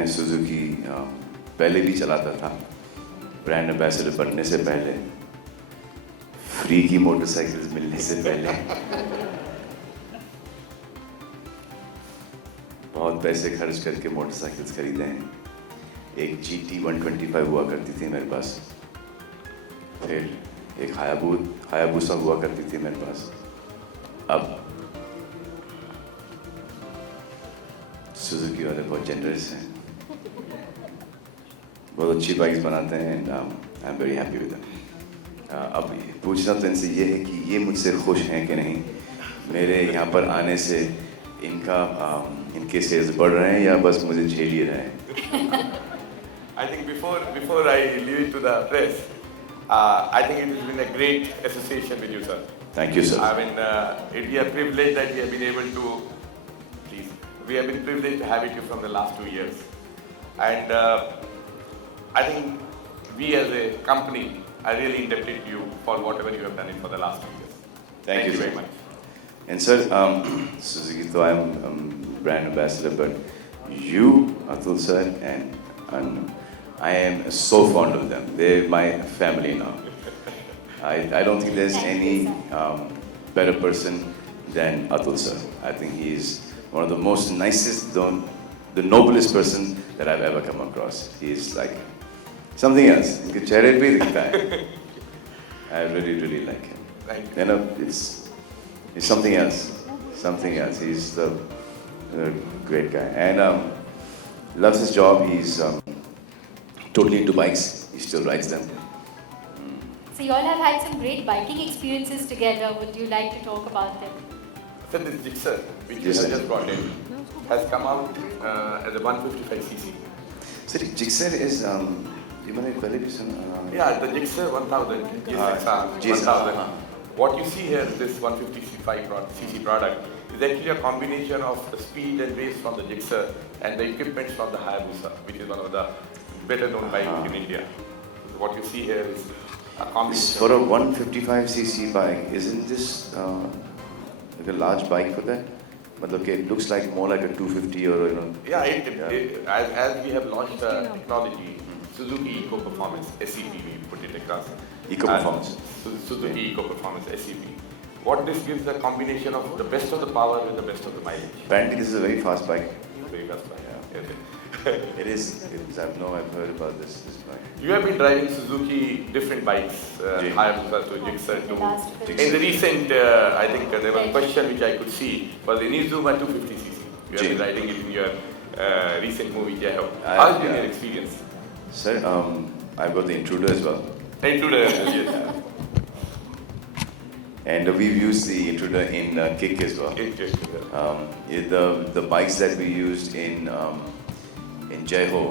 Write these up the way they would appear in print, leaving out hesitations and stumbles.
मैं सुजुकी पहले भी चलाता था, ब्रांड एम्बेसडर बनने से पहले, फ्री की मोटरसाइकिल्स मिलने से पहले। बहुत पैसे खर्च करके मोटरसाइकिल्स खरीदे हैं। एक GT 125 हुआ करती थी मेरे पास, फिर एक हायाबुसा हुआ करती थी मेरे पास, अब सुजुकी वाले बहुत जनरस हैं, बहुत अच्छी बाइक्स बनाते हैं and I am very happy with them. अब पूछना तो इनसे ये है कि ये मुझसे खुश हैं कि नहीं, मेरे यहाँ पर आने से इनके सेल्स बढ़ रहे हैं या बस मुझे झेल ही रहे हैं? I think before I leave it to the press, I think it has been a great association with you, sir. Thank you, sir. I mean, we are privileged that we have been able to, we have been privileged to have you from the last 2 years. And I think we as a company are really indebted to you for whatever you have done for the last 2 years. Thank you, very sir. much. And sir, Suzuki, so I'm brand ambassador, but you, Atul sir, and I am so fond of them. They're my family now. I don't think there's any better person than Atul sir. I think he is one of the most nicest, the noblest person that I've ever come across. He is like something else. इनके चेहरे पे दिखता है. I really like him. Thank you. You know, it's something else. Something else. He's the great guy and loves his job. He's totally into bikes. He still rides them. So you all have had some great biking experiences together. Would you like to talk about them? So this Gixxer, which you Yes, have sir. just brought in, has come out as a 155cc. Sir, Gixxer is ये मैंने पहले भी सुना. Yeah, the Gixxer 1000, GSXR GSXR, 1000. What you see here, this 155cc product, is actually a combination of the speed and race from the Gixxer and the equipment from the Hayabusa, which is one of the better known bikes in India. What you see here is a combination. For a 155cc bike, isn't this like a large bike for that? मतलब कि it looks like more like a 250 or you know. Yeah, as we have launched the technology, Suzuki Eco Performance SEP, we put it across. Eco Performance. Suzuki Eco Performance SEP. What this gives a combination of the best of the power with the best of the mileage. Apparently, this is a very fast bike. Very fast bike. Yeah. It is. I've heard about this bike. You have been driving Suzuki different bikes, Ji. Hayabusa to Gixxer to. Last bit. In the recent, I think there was a question which I could see was the Inizuma 250cc. You have Ji. been riding it in your recent movie, Jeho. I- How has been yeah. your experience? Sir, I've got the Intruder as well. Intruder, yes. And we've used the Intruder in Kick as well. The bikes that we used in Jeho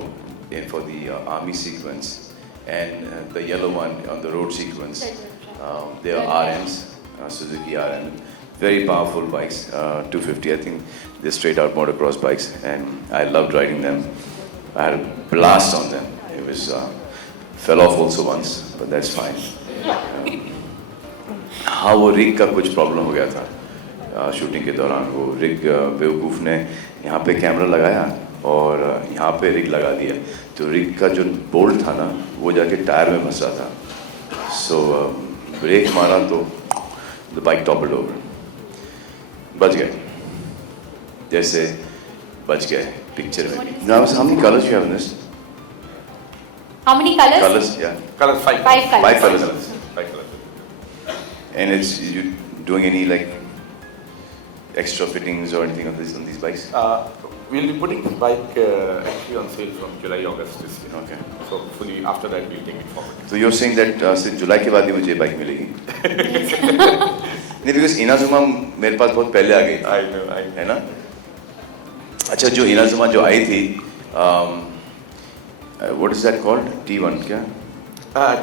for the army sequence and the yellow one on the road sequence, they are RMs, Suzuki RM. Very powerful bikes, 250. I think they're straight out motocross bikes, and I loved riding them. I had a blast on them. It was fell off also once, but that's fine. हाँ, वो rig का कुछ problem हो गया था shooting के दौरान. वो रिग बेवकूफ़ ने यहाँ पे कैमरा लगाया और यहाँ पे रिग लगा दिया, तो रिग का जो बोल्ट था ना वो जाके टायर में फंस रहा था. सो ब्रेक मारा तो द बाइक टॉपल्ड ओवर. बच गए, जैसे बच गए पिक्चर में. Now, how many colors you have in this? How many colors? Colors, yeah. Colors, 5 Five colors. colours. Five colors. 5 colors. And it's you doing any like extra fittings or anything on these bikes? We'll be putting this bike actually on sale from July, August this year. Okay. So hopefully after that we'll take it forward. So you're saying that सिर्फ जुलाई के बाद ही मुझे bike मिलेगी? नहीं, because Inazuma मेरे पास बहुत पहले आ गई थी. I know. है ना? अच्छा, जो इनाजुमा जो आई थी, what is that called? T1 क्या?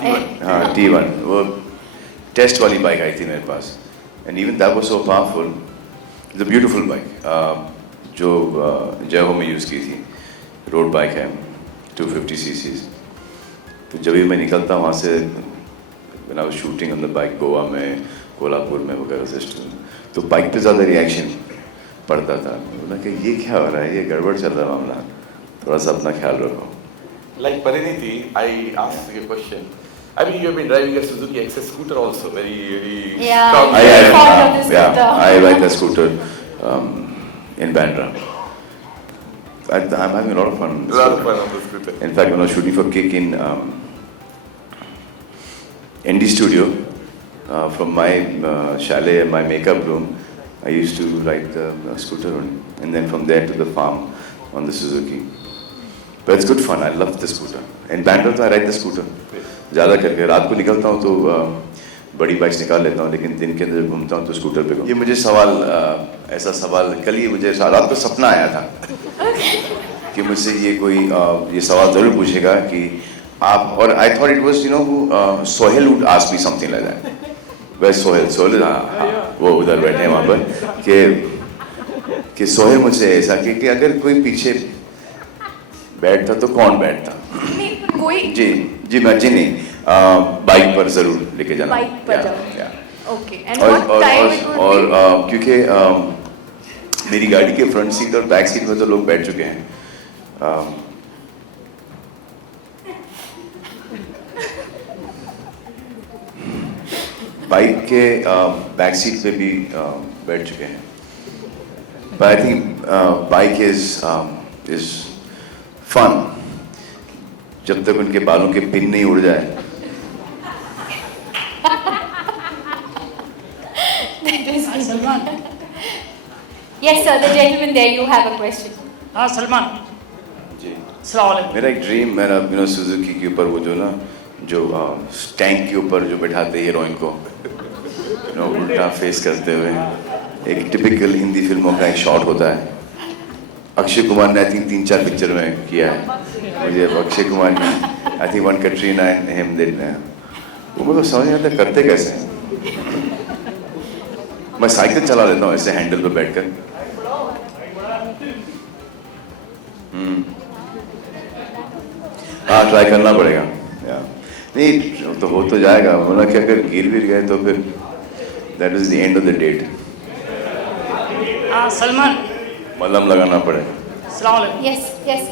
T1. हाँ, T1. वो टेस्ट वाली बाइक आई थी मेरे पास. And even that was so powerful. It's a beautiful bike. जो जयहो में यूज़ की थी, रोड बाइक है, 250cc. तो जब भी मैं निकलता वहाँ से, when I was shooting on the bike Goa में, कोल्हापुर में वगैरह सिस्टम, तो बाइक पे ज़्यादा रिएक्शन पड़ता था. बोला कि ये क्या हो रहा है, ये गड़बड़ चल रहा है मामला. थोड़ा सा अपना ख्याल रखो. Like Pariniti, I asked you a question. I mean, you have been driving a Suzuki XS scooter also, very Yeah. strong. Very fond of the yeah, scooter. I ride the scooter in Bandra. I'm having a lot of fun. on the A lot of scooter. fun on the scooter. In fact, when I was shooting for Kick in Indie Studio, from my chalet and my makeup room, I used to ride the scooter only. And then from there to the farm on the Suzuki. But it's good fun. I love the scooter. In Bandra, I ride the scooter. ज़्यादा करके रात को निकलता हूँ तो बड़ी bikes निकाल लेता हूँ, लेकिन दिन के अंदर घूमता हूँ तो स्कूटर पे. ये मुझे सवाल ऐसा सवाल कल ही मुझे रात को सपना आया था कि मुझसे ये कोई ये सवाल ज़रूर पूछेगा कि आप, और I thought it was you know Sohail would ask me something like that. वह सोहेल हाँ, वो उधर बैठे हैं वहाँ पर कि सोहेल मुझसे ऐसा कि अगर कोई पीछे बैठता तो कौन बैठता. कोई जी मैं जी नहीं, बाइक पर जरूर लेके जाना. बाइक पर जाओ. या. Okay and what time it would और बी? क्योंकि मेरी गाड़ी के फ्रंट सीट और बैक सीट में तो लोग बैठ चुके हैं. बाइक के बैक सीट पे भी बैठ चुके हैं. But I think bike is fun जब तक उनके बालों के पिन नहीं उड़ जाए. Salman. Yes, sir. The gentleman there, you have a question. हाँ सलमान. जी. अस्सलाम वालेकुम. मेरा एक ड्रीम, मेरा सुजुकी के ऊपर वो जो ना जो टैंक के ऊपर जो बैठाते हीरोइन को उल्टा फेस करते हुए, एक टिपिकल हिंदी फिल्मों का एक शॉट होता है. अक्षय कुमार ने आई थिंक 3-4 पिक्चर में किया है. मुझे अक्षय कुमार की I think one Katrina and him did. वो मेरे को समझ नहीं आता करते कैसे हैं. मैं साइकिल चला लेता हूँ ऐसे हैंडल पे बैठकर. हाँ ट्राई करना पड़ेगा. या नहीं तो हो तो जाएगा, मतलब कि अगर गिर भी गए तो फिर that is the end of the date. हाँ सलमान. मलहम लगाना पड़ेगा. अस्सलाम वालेकुम. Yes, yes.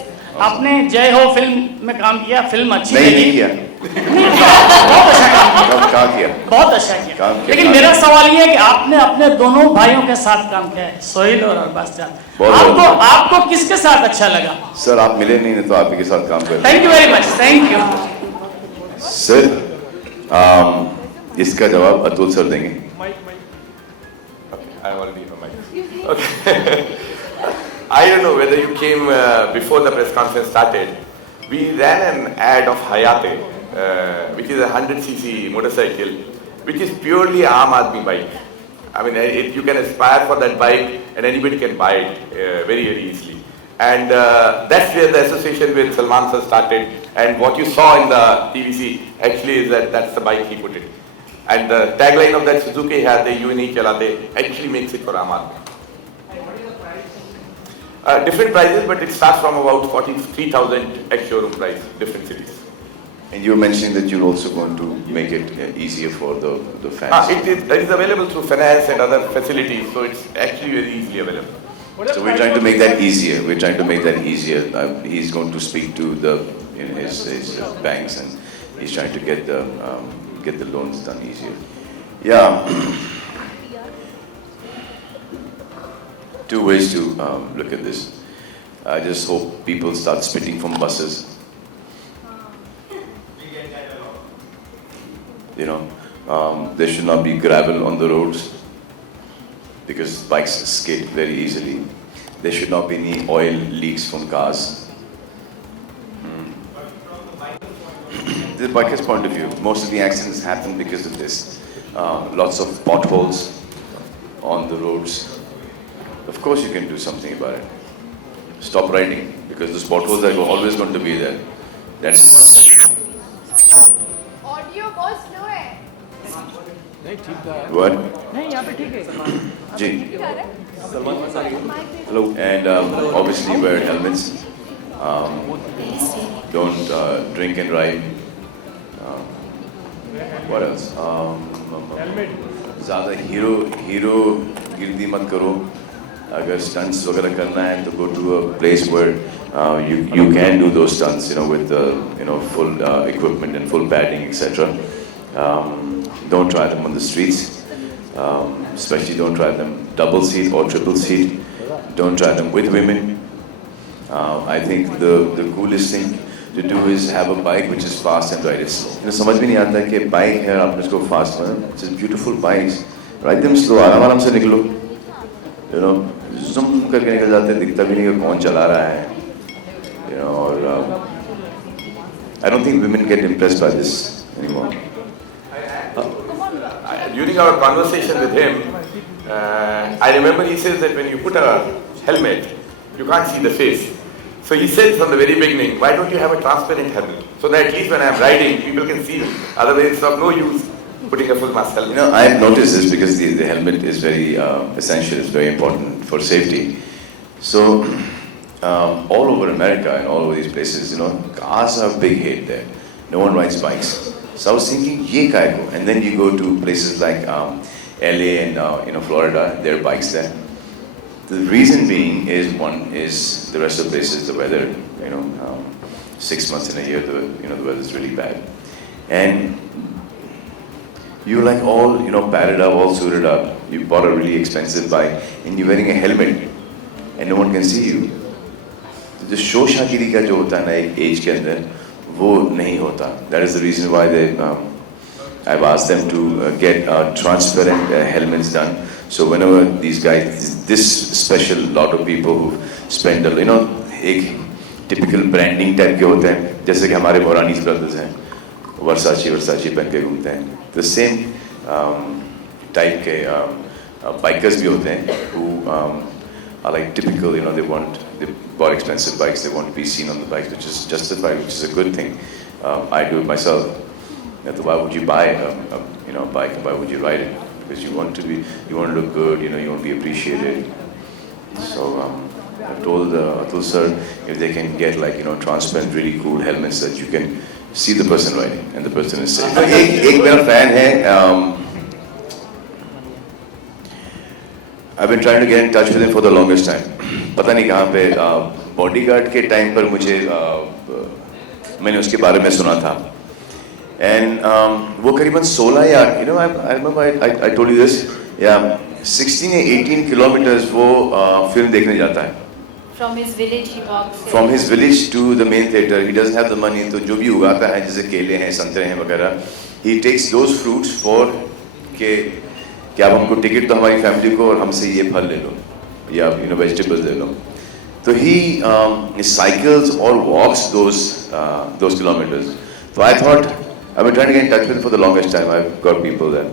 आपने जय हो फिल्म में काम किया, फिल्म अच्छी नहीं लगी? नहीं किया. बहुत अच्छा काम किया. कब कहाँ किया? बहुत अच्छा किया. काम किया. लेकिन मेरा सवाल ये है कि आपने अपने दोनों भाइयों के साथ काम किया है, सोहेल और अरबाज जान. बहुत आपको किसके साथ अच्छा लगा? सर आप मिले नहीं तो आप ही के साथ काम कर. Thank you very much. Thank you. Sir इसका जवाब अतुल सर देंगे. I already have a mic. Okay. I don't know whether you came before the press conference started. We ran an ad of Hayate, which is a 100cc motorcycle, which is purely Aam Aadmi bike. I mean, you can aspire for that bike and anybody can buy it very, very easily. And that's where the association with Salman sir started. And what you saw in the TVC actually is that's the bike he put it. And the tagline of that Suzuki Hayate, you nahi chalate, actually makes it for Aam Aadmi. Different prices, but it starts from about 43,000 at showroom price, different cities. And you were mentioning that you're also going to make it easier for the fans. It is available through finance and other facilities, so it's actually very easily available. So we're trying to make that easier. We're trying to make that easier. He's going to speak to his banks, and he's trying to get the loans done easier. Yeah. Two ways to look at this. I just hope people start spitting from buses. You know, there should not be gravel on the roads because bikes skid very easily. There should not be any oil leaks from cars. The biker's point of view, most of the accidents happen because of this. Lots of potholes on the roads. Of course you can do something about it. Stop riding because those potholes are always going to be there. That's audio बहुत slow है. what? नहीं यहाँ पे ठीक है. Ji. Hello. And obviously wear helmets. Don't drink and ride. What else? ज़्यादा hero गिरदी मत करो. अगर स्टंट्स वगैरह करना है तो go to a place where you can do those stunts, with full equipment and full padding, etc. Don't try them on the streets. Especially don't try them double seat or triple seat. Don't try them with women. I think the coolest thing to do is have a bike which is fast and ride it slow. समझ भी नहीं आता है कि bike है और आपने इसको fast banana. It's just beautiful bikes. Ride them slow. आराम से निकलो. Zoom करके निकल जाते हैं, दिखता भी नहीं कि कौन चला रहा है. और I don't think women get impressed by this anymore. During our conversation with him, I remember he says that when you put a helmet, you can't see the face. So he said from the very beginning, why don't you have a transparent helmet? So that at least when I'm riding, people can see me. Otherwise, it's of no use putting a full mask helmet. I've noticed this because the helmet is very essential, it's very important for safety. So, all over America and all over these places, cars are a big hit there. No one rides bikes. So I was thinking, ye kai ko? And then you go to places like LA and Florida, there are bikes there. The reason being is the rest of the places, the weather, 6 months in a year, the weather is really bad. And you're like all, padded up, all suited up. You bought a really expensive bike and you're wearing a helmet and no one can see you. The शोशागिरी का जो होता है ना एक as के अंदर वो नहीं होता. That is the reason why I've asked them to get transparent helmets done. So whenever these guys, this special lot of people who spend, एक typical branding type के होते हैं, जैसे कि हमारे मोरानीस brothers हैं, वर्साची पहन के घूमते हैं. The same type के bikers भी होते हैं who are like typical, they bought expensive bikes, they want to be seen on the bikes, which is justified, which is a good thing. I do it myself. Why would you buy a bike? Why would you ride it? Because you want to look good, you want to be appreciated. So I've told Atul sir if they can get transparent, really cool helmets that you can see the person riding and the person is safe. एक मेरा fan है. I've been trying to get in touch with him for the longest time. पता नहीं कहाँ पे bodyguard के time पर मैंने उसके बारे में सुना था. And वो करीबन 16 या I remember I told you this, 16 या 18 kilometers वो फिल्म देखने जाता है. From his village he walks. From his village to the main theater, he doesn't have the money, तो जो भी उगाता है जैसे केले हैं, संतरे हैं वगैरह, he takes those fruits for कि आप हमको टिकट तो हमारी फैमिली को और हमसे ये फल ले लो या वेजिटेबल्स ले लो. तो he cycles or walks those kilometers. So I thought I've been trying to get in touch with him for the longest time. I've got people there.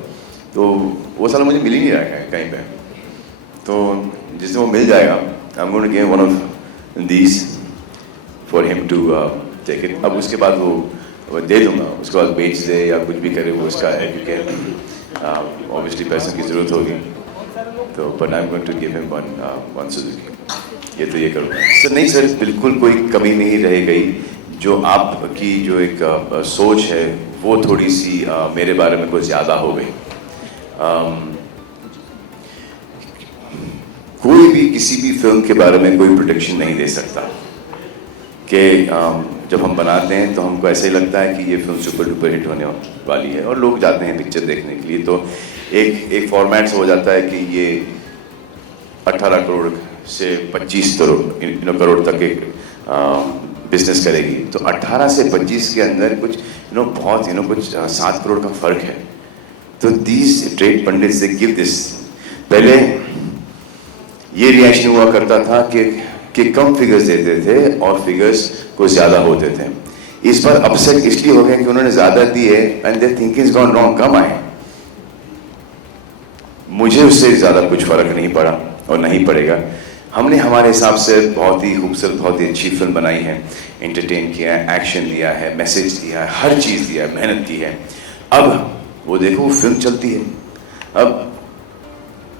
तो वो साला मुझे मिल ही नहीं रहा है कहीं पे. तो जिससे वो मिल जाएगा, I'm going to give one of these for him to take it. अब उसके बाद वो दे दूँगा, उसके बाद बेच दे या कुछ भी करे वो उसका है क्योंकि obviously पैसे की ज़रूरत होगी. तो but I'm going to give him one Suzuki. ये तो ये करूँगा. सर नहीं सर, बिल्कुल कोई कमी नहीं रह गई. जो आपकी जो एक सोच है वो थोड़ी सी मेरे बारे में कुछ ज़्यादा हो गई. कोई भी किसी भी फिल्म के बारे में कोई प्रोडिक्शन नहीं दे सकता कि जब हम बनाते हैं तो हमको ऐसे ही लगता है कि ये फिल्म सुपर डुपर हिट होने वाली है और लोग जाते हैं पिक्चर देखने के लिए. तो एक फॉर्मेट से हो जाता है कि ये 18 करोड़ से 25 करोड़ तक एक बिजनेस करेगी. तो 18 से 25 के अंदर कुछ बहुत कुछ 7 करोड़ का फर्क है. तो दीज ट्रेड पंडित से गिव दिस. पहले ये रिएक्शन हुआ करता था कि कम फिगर्स देते थे और फिगर्स को ज़्यादा होते थे. इस बार अपसेट इसलिए हो गया कि उन्होंने ज़्यादा दिए and their thinking is gone wrong. कम आए. मुझे उससे ज़्यादा कुछ फ़र्क नहीं पड़ा और नहीं पड़ेगा. हमने हमारे हिसाब से बहुत ही खूबसूरत, बहुत ही अच्छी फिल्म बनाई है. एंटरटेन किया है, एक्शन दिया है, मैसेज दिया है, हर चीज़ दिया है, मेहनत की है. अब वो देखो वो फिल्म चलती है. अब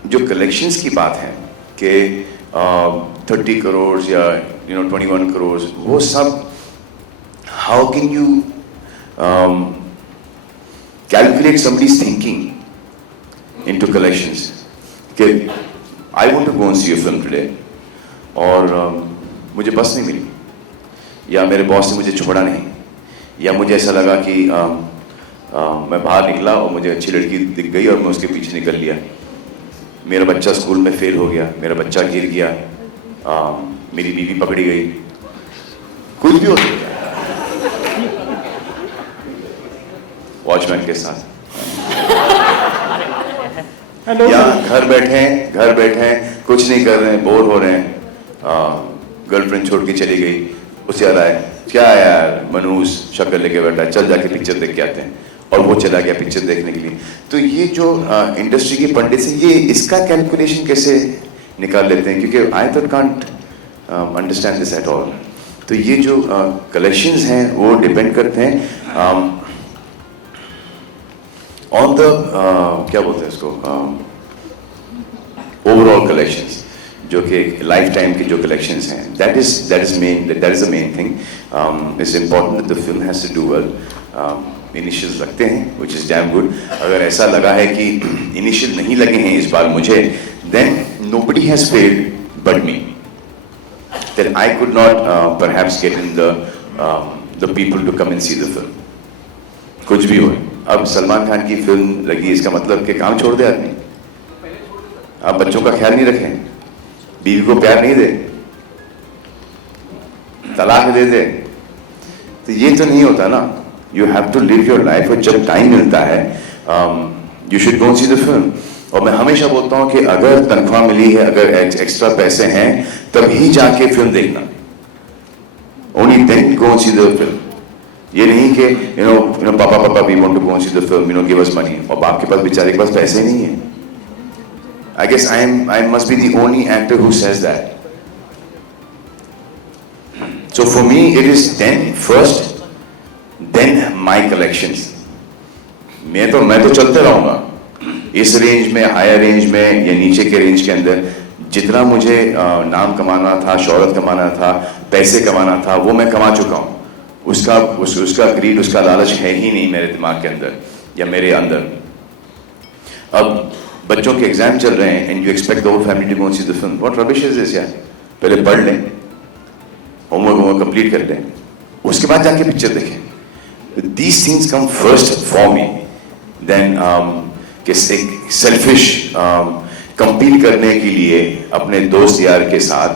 जो कलेक्शंस की बात है कि 30 करोड़ या 21 करोड़, वो सब how can you calculate somebody's thinking into collections. कि I want to go and see a film today और मुझे बस नहीं मिली. या मेरे बॉस ने मुझे छोड़ा नहीं, या मुझे ऐसा लगा कि मैं बाहर निकला और मुझे अच्छी लड़की दिख गई और मैं उसके पीछे निकल लिया, मेरा बच्चा स्कूल में फेल हो गया, मेरा बच्चा गिर गया, मेरी बीवी पकड़ी गई, कुछ भी हो सकता है वॉचमैन के साथ, या घर बैठे कुछ नहीं कर रहे हैं, बोर हो रहे हैं, गर्लफ्रेंड छोड़ के चली गई, उसे याद आया क्या यार मनूज शक्ल लेके बैठा है, चल जाके पिक्चर देख के आते हैं, और वो चला गया पिक्चर देखने के लिए। तो ये जो इंडस्ट्री के पंडित हैं, ये इसका कैलकुलेशन कैसे निकाल लेते हैं, क्योंकि आई तो can't understand this at all. तो ये जो कलेक्शंस हैं वो डिपेंड करते हैं ऑन द क्या बोलते हैं इसको, ओवरऑल कलेक्शंस, जो कि लाइफ टाइम के जो कलेक्शंस हैं, that is the main thing. It's important that the film has to do well. Initials लगते हैं विच इज डैम गुड। अगर ऐसा लगा है कि इनिशियल नहीं लगे हैं इस बार मुझे, then nobody has failed but me, that I could not perhaps get in the people to come and see the film. कुछ भी हो, अब सलमान खान की फिल्म लगी इसका मतलब कि काम छोड़ दे आदमी, आप बच्चों का ख्याल नहीं रखें, बीवी को प्यार नहीं दे, तलाक दे दे, तो ये तो नहीं होता ना। You have to live your life, और जब टाइम मिलता है you should go and see the film. और मैं हमेशा बोलता हूँ कि अगर तनख्वाह मिली है, अगर एक्स्ट्रा पैसे हैं, तभी जाके फिल्म देखना, only then go and see the film. ये नहीं कि you know पापा we want to go and see the film, you know give us money, और बाप के पास बेचारे के पास पैसे नहीं है। I guess I must be the only actor who says that. So for me it is then first, then my collections. मैं तो चलते रहूँगा इस रेंज में, हायर रेंज में या नीचे के रेंज के अंदर, जितना मुझे नाम कमाना था, शोहरत कमाना था, पैसे कमाना था, वो मैं कमा चुका हूँ। उसका ग्रीड, उसका लालच है ही नहीं मेरे दिमाग के अंदर या मेरे अंदर। अब बच्चों के एग्जाम चल रहे हैं and you expect the whole family to go see the film, what rubbish is this यार। पहले पढ़ लें, होमवर्क कंप्लीट कर लें, उसके बाद जाके पिक्चर देखें। These things come first for me, then कि सेल्फिश कंपीट करने के लिए अपने दोस्त यार के साथ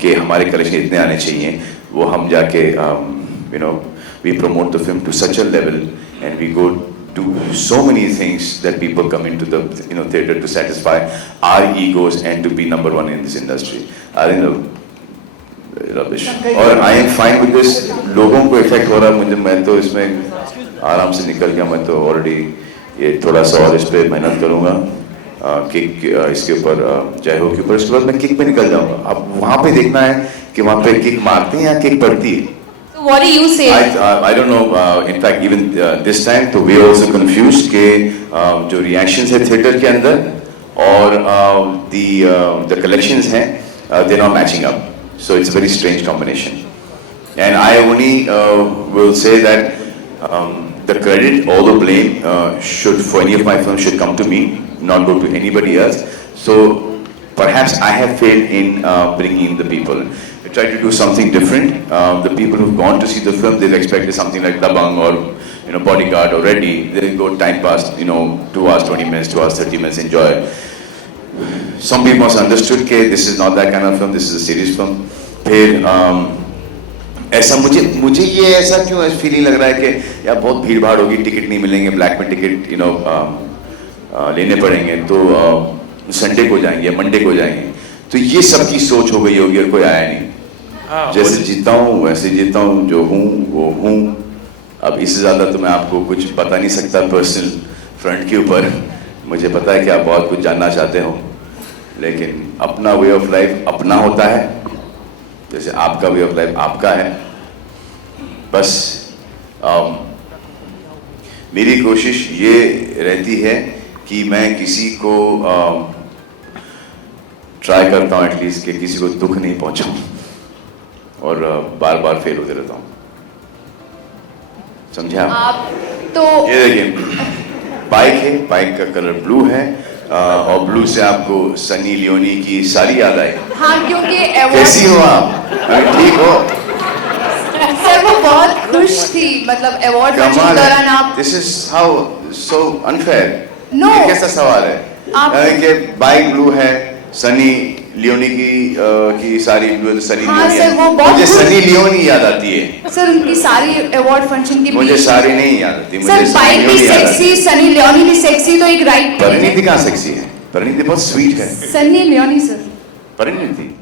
कि हमारे कलेक्शन इतने आने चाहिए, वो हम जाके you know we promote the film to such a level and we go do so many things that people come into the theater to satisfy our egos and to be number one in this industry. I think rubbish, और I am fine with this. लोगों को effect हो रहा है, मुझे, मैं तो इसमें आराम से निकल गया। मैं तो ऑलरेडी ये थोड़ा सा और इस पर मेहनत करूँगा, किक इसके ऊपर, जय हो के ऊपर, इसके बाद मैं किक पे निकल जाऊँगा। अब वहाँ पे देखना है कि वहाँ पे किक मारते हैं या किक पड़ती है। So what do you say? I don't know. In fact, even this time, तो we are also confused कि जो reactions है theater के अंदर और the collections हैं, they're not matching up. So it's a very strange combination. And I only will say that the credit, all the blame should, for any of my films, should come to me, not go to anybody else. So perhaps I have failed in bringing in the people. I tried to do something different. The people who've gone to see the film, they've expected something like Dabang or Bodyguard or Reddy. They go time past, 2 hours, 20 minutes, 2 hours, 30 minutes, enjoy. Some people must understood that this is not that kind of film. This is a serious film. फिर ऐसा मुझे ये ऐसा क्यों feeling लग रहा है कि यार बहुत भीड़ भाड़ होगी, टिकट नहीं मिलेंगे, ब्लैक में टिकट लेने पड़ेंगे, तो संडे को जाएंगे, मंडे को जाएंगे। तो ये सबकी सोच हो गई होगी और कोई आया नहीं। जैसे जीता हूँ वैसे जीता हूँ, जो हूँ वो हूँ। अब इससे ज़्यादा तो मैं आपको कुछ बता नहीं सकता पर्सनल फ्रंट के ऊपर। मुझे पता है कि आप बहुत कुछ जानना चाहते हो, लेकिन अपना वे ऑफ लाइफ अपना होता है, जैसे आपका वे ऑफ लाइफ आपका है। बस मेरी कोशिश ये रहती है कि मैं किसी को ट्राई करता हूँ एटलीस्ट कि किसी को दुख नहीं पहुंचाऊं, और बार बार फेल होते रहता हूँ। समझे आप? तो ये देखिए, बाइक है, बाइक का कलर ब्लू है, और ब्लू से आपको सनी लियोनी की सारी याद आई। हाँ, क्योंकि कैसी हो आप? ठीक हो? वो बहुत खुश थी मतलब अवार्ड फंक्शन के कमाल दौरान है। आप This is how so unfair. No. ये कैसा सवाल है? आप- कि बाइक ब्लू है, सनी लियोनी की सारी ब्लू है तो सनी हाँ, लियोनी सर, है। वो बहुत मुझे खुश- सनी लियोनी याद आती है। सर उनकी सारी अवार्ड फंक्शन की मुझे सारी नहीं याद आती। सर मुझे सनी बाइक भी लियोनी याद आती सेक्सी, सनी लियोनी भी सेक्सी, तो एक राइट है। परिणीति कहाँ सेक्सी है? परिणीति बहुत स्वीट है। Sunny Leone sir Parineeti